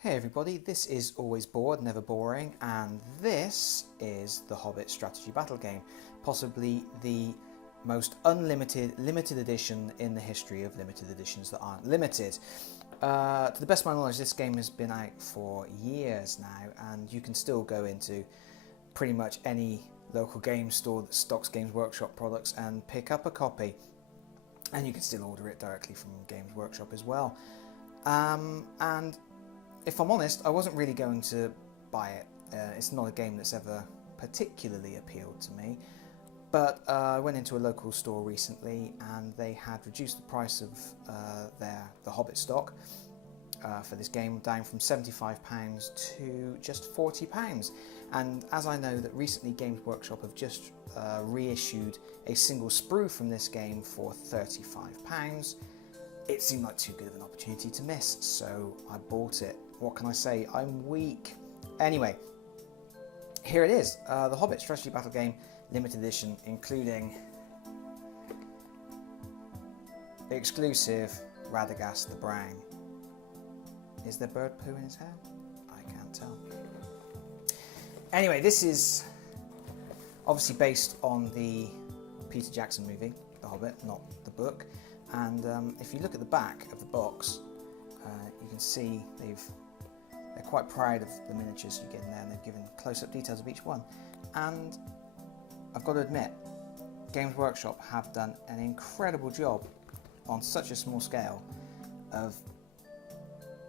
Hey everybody, this is Always Bored, Never Boring, and this is the Hobbit strategy battle game, possibly the most limited edition in the history of limited editions that aren't limited. To the best of my knowledge, this game has been out for years now, and you can still go into pretty much any local game store that stocks Games Workshop products and pick up a copy. And you can still order it directly from Games Workshop as well. And if I'm honest, I wasn't really going to buy it. It's not a game that's ever particularly appealed to me. But I went into a local store recently and they had reduced the price of the Hobbit stock for this game down from £75 to just £40. And as I know that recently Games Workshop have just reissued a single sprue from this game for £35, it seemed like too good of an opportunity to miss, so I bought it. What can I say? I'm weak. Anyway, here it is, the Hobbit strategy battle game, limited edition, including exclusive Radagast the Brown. Is there bird poo in his hair? I can't tell. Anyway, this is obviously based on the Peter Jackson movie, The Hobbit, not the book. And if you look at the back of the box, you can see they're quite proud of the miniatures you get in there, and they've given close-up details of each one. And I've got to admit, Games Workshop have done an incredible job on such a small scale of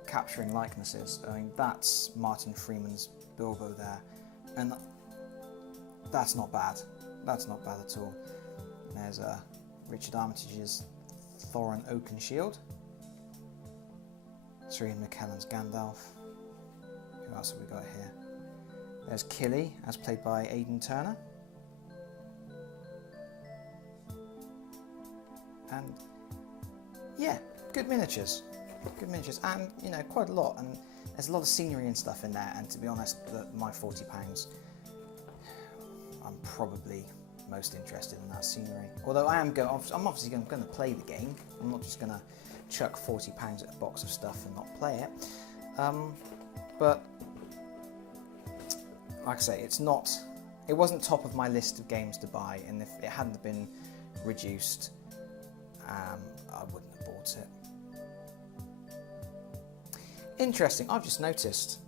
capturing likenesses. I mean, that's Martin Freeman's Bilbo there, and that's not bad. That's not bad at all. There's Richard Armitage's Thorin Oakenshield. Sir Ian McKellen's Gandalf. Who else have we got here? There's Killy, as played by Aidan Turner. And yeah, good miniatures. Good miniatures, and you know, quite a lot. And there's a lot of scenery and stuff in there. And to be honest, my £40, I'm probably most interested in that scenery. Although I'm obviously going to play the game. I'm not just going to chuck £40 at a box of stuff and not play it. But like I say, it wasn't top of my list of games to buy, and if it hadn't been reduced, I wouldn't have bought it. Interesting. I've just noticed.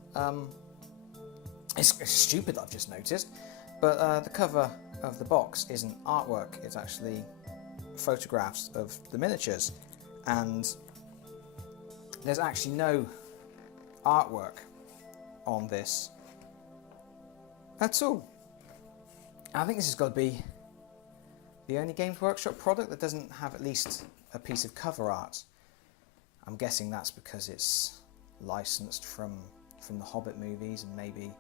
It's stupid. I've just noticed, but the cover of the box isn't artwork, it's actually photographs of the miniatures, and there's actually no artwork on this at all. I think this has got to be the only Games Workshop product that doesn't have at least a piece of cover art. I'm guessing that's because it's licensed from the Hobbit movies, and maybe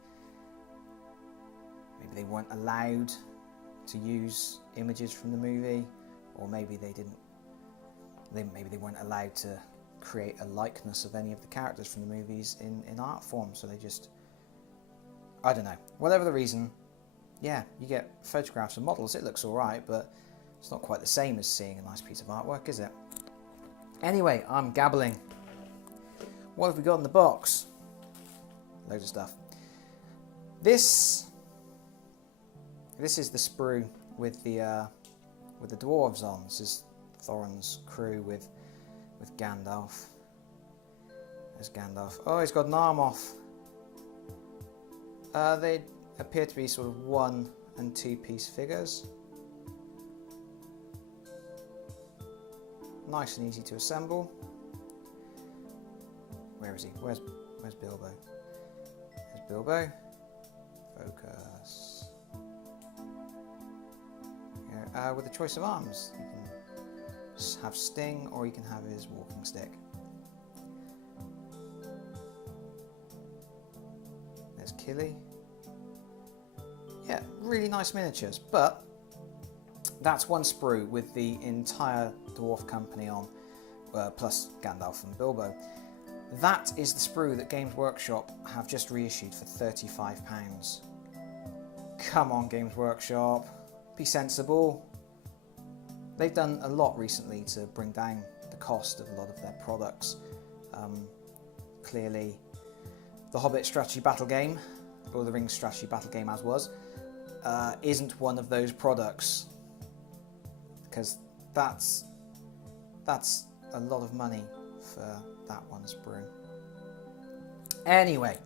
they weren't allowed to use images from the movie, or maybe they weren't allowed to create a likeness of any of the characters from the movies in art form, so they just, I don't know, whatever the reason, yeah, you get photographs of models. It looks alright, but it's not quite the same as seeing a nice piece of artwork, is it? Anyway, I'm gabbling. What have we got in the box? Loads of stuff. This is the sprue with the dwarves on. This is Thorin's crew with Gandalf. There's Gandalf. Oh, he's got an arm off. They appear to be sort of 1- and 2-piece figures. Nice and easy to assemble. Where is he? Where's Bilbo? There's Bilbo. Focus. With the choice of arms, you can have Sting, or you can have his walking stick. There's Killy. Yeah, really nice miniatures, but that's one sprue with the entire dwarf company on, plus Gandalf and Bilbo. That is the sprue that Games Workshop have just reissued for £35. Come on, Games Workshop. Be sensible. They've done a lot recently to bring down the cost of a lot of their products. Clearly the Hobbit strategy battle game, or the Rings strategy battle game as was, isn't one of those products, because that's a lot of money for that one sprue. Anyway,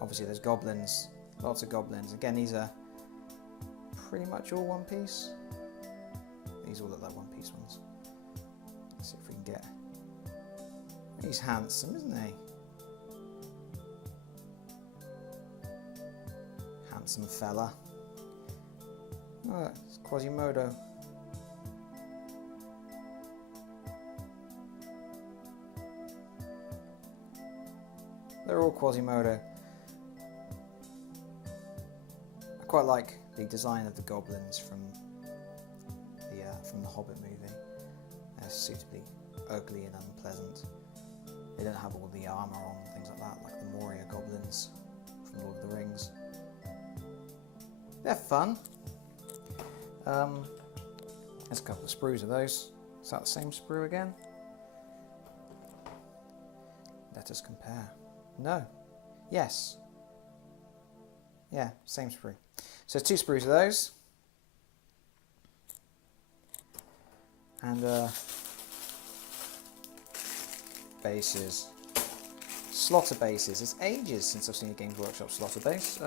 obviously there's goblins, lots of goblins. Again, these are pretty much all one piece. These all look like one piece ones. Let's see if we can get... He's handsome, isn't he? Handsome fella. Oh, it's Quasimodo. They're all Quasimodo. I quite like the design of the goblins from the Hobbit movie. They're suitably ugly and unpleasant. They don't have all the armour on and things like that, like the Moria goblins from Lord of the Rings. They're fun. There's a couple of sprues of those. Is that the same sprue again? Let us compare. No. Yes. Yeah, same sprue. So 2 sprues of those. And bases. Slaughter bases. It's ages since I've seen a Games Workshop slaughter base.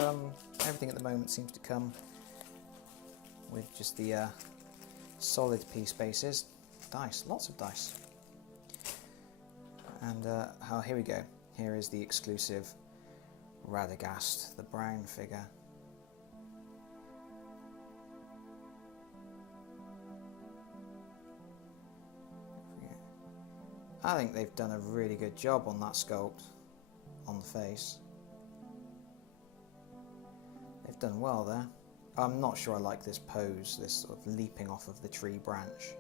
Everything at the moment seems to come with just the solid piece bases. Dice, lots of dice. And here we go. Here is the exclusive Radagast, the brown figure. I think they've done a really good job on that sculpt on the face. They've done well there. I'm not sure I like this pose, this sort of leaping off of the tree branch.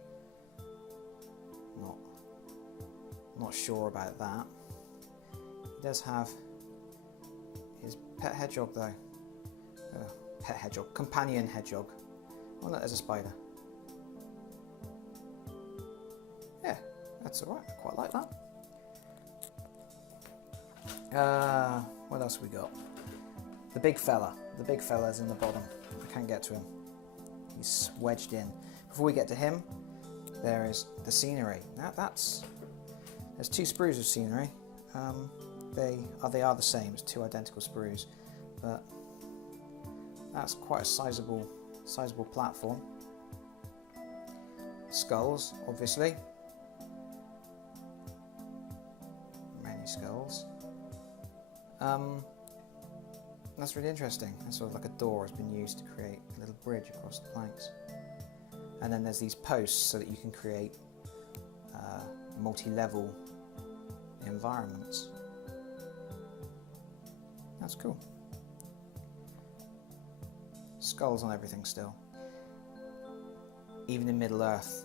Not sure about that. He does have his pet hedgehog though. Pet hedgehog, companion hedgehog. Oh look, there's a spider. Yeah, that's alright, I quite like that. What else have we got? The big fella. The big fella's in the bottom. I can't get to him. He's wedged in. Before we get to him, there is the scenery. Now there's 2 sprues of scenery. They are the same. It's 2 identical sprues, but that's quite a sizable platform. Skulls, obviously. Many skulls. That's really interesting. It's sort of like a door has been used to create a little bridge across the planks. And then there's these posts so that you can create multi-level environments. That's cool. Skulls on everything still. Even in Middle-earth,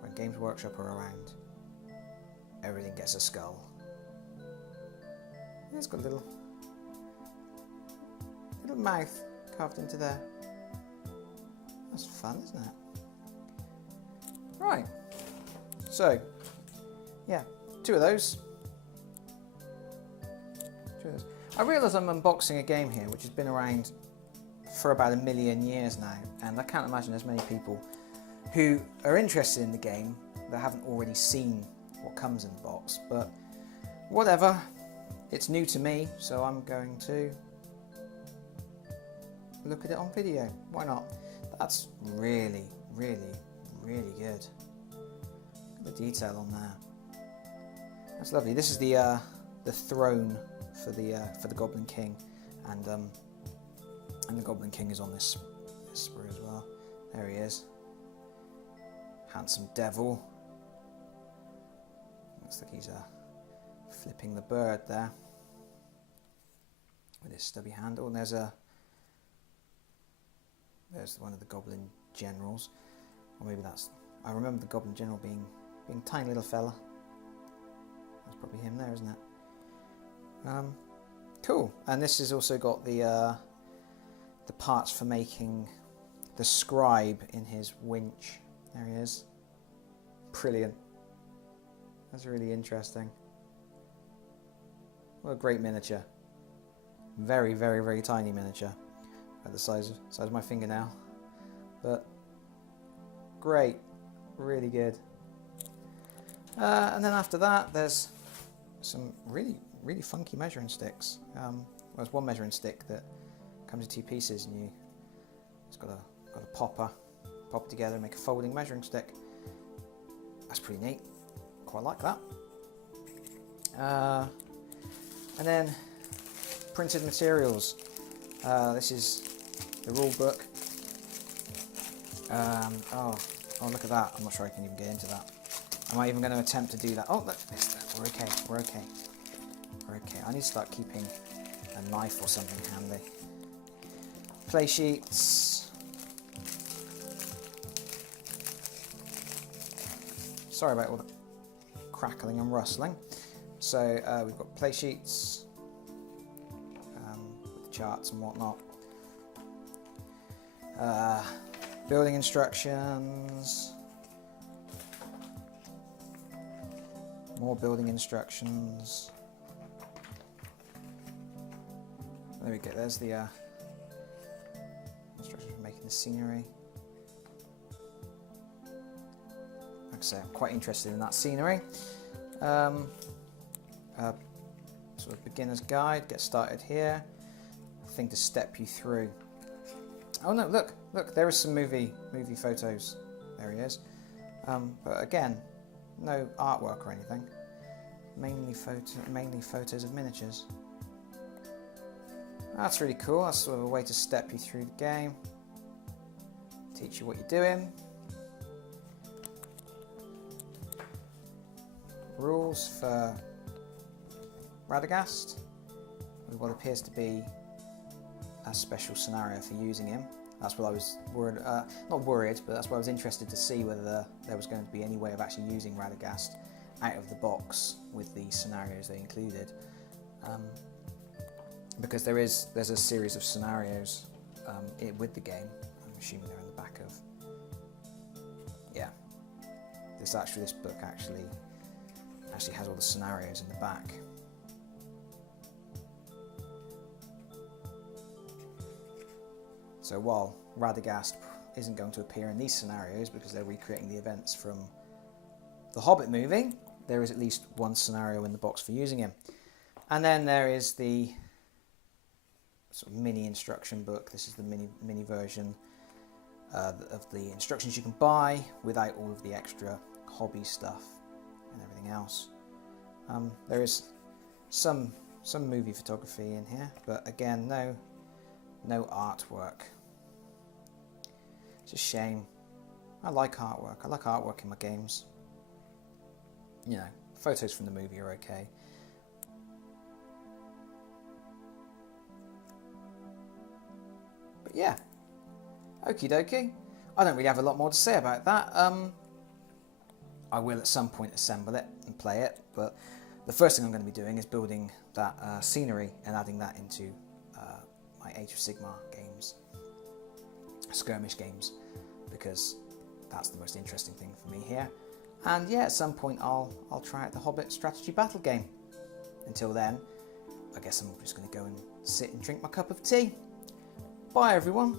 when Games Workshop are around, everything gets a skull. It's got a little mouth carved into there. That's fun, isn't it? Right. So, yeah, 2 of those. I realise I'm unboxing a game here which has been around for about 1 million years now, and I can't imagine there's many people who are interested in the game that haven't already seen what comes in the box, but whatever, it's new to me, so I'm going to look at it on video. Why not? That's really, really, really good. Look at the detail on there. That's lovely. This is the throne for the Goblin King, and the Goblin King is on this sprue as well. There he is. Handsome devil. Looks like he's flipping the bird there with his stubby handle. And there's one of the Goblin generals, or maybe I remember the Goblin general being a tiny little fella. That's probably him there, isn't it? Cool. And this has also got the parts for making the scribe in his winch. There he is. Brilliant. That's really interesting. What a great miniature. Very, very, very tiny miniature. At the size of my fingernail. But great. Really good. And then after that, there's some really, really funky measuring sticks. Well, there's one measuring stick that comes in two pieces, and it's got a pop it together and make a folding measuring stick. That's pretty neat. Quite like that. And then printed materials. This is the rule book. Oh, look at that. I'm not sure I can even get into that. Am I even going to attempt to do that? Oh, look, we're okay. We're okay. We're okay. I need to start keeping a knife or something handy. Play sheets. Sorry about all the crackling and rustling. So we've got play sheets with the charts and whatnot. Building instructions. More building instructions. There we go. There's the instructions for making the scenery. Like I say, I'm quite interested in that scenery. Sort of beginner's guide. Get started here. Thing to step you through. Oh no! Look! There is some movie photos. There he is. But again, no artwork or anything. Mainly photos of miniatures. That's really cool. That's sort of a way to step you through the game. Teach you what you're doing. Rules for Radagast, with what appears to be a special scenario for using him. That's what I was worried, not worried, but that's what I was interested to see, whether there was going to be any way of actually using Radagast out of the box with the scenarios they included. Because there's a series of scenarios with the game. I'm assuming they're in the back of. Yeah, this book actually has all the scenarios in the back. So while Radagast isn't going to appear in these scenarios because they're recreating the events from the Hobbit movie, there is at least one scenario in the box for using him. And then there is the sort of mini instruction book. This is the mini version of the instructions you can buy without all of the extra hobby stuff and everything else. There is some movie photography in here, but again, no artwork. It's a shame. I like artwork. I like artwork in my games. You know, photos from the movie are okay. But yeah, okie dokie. I don't really have a lot more to say about that. I will at some point assemble it and play it, but the first thing I'm going to be doing is building that scenery and adding that into my Age of Sigmar games, skirmish games, because that's the most interesting thing for me here. And yeah, at some point I'll try out the Hobbit strategy battle game. Until then, I guess I'm just going to go and sit and drink my cup of tea. Bye everyone.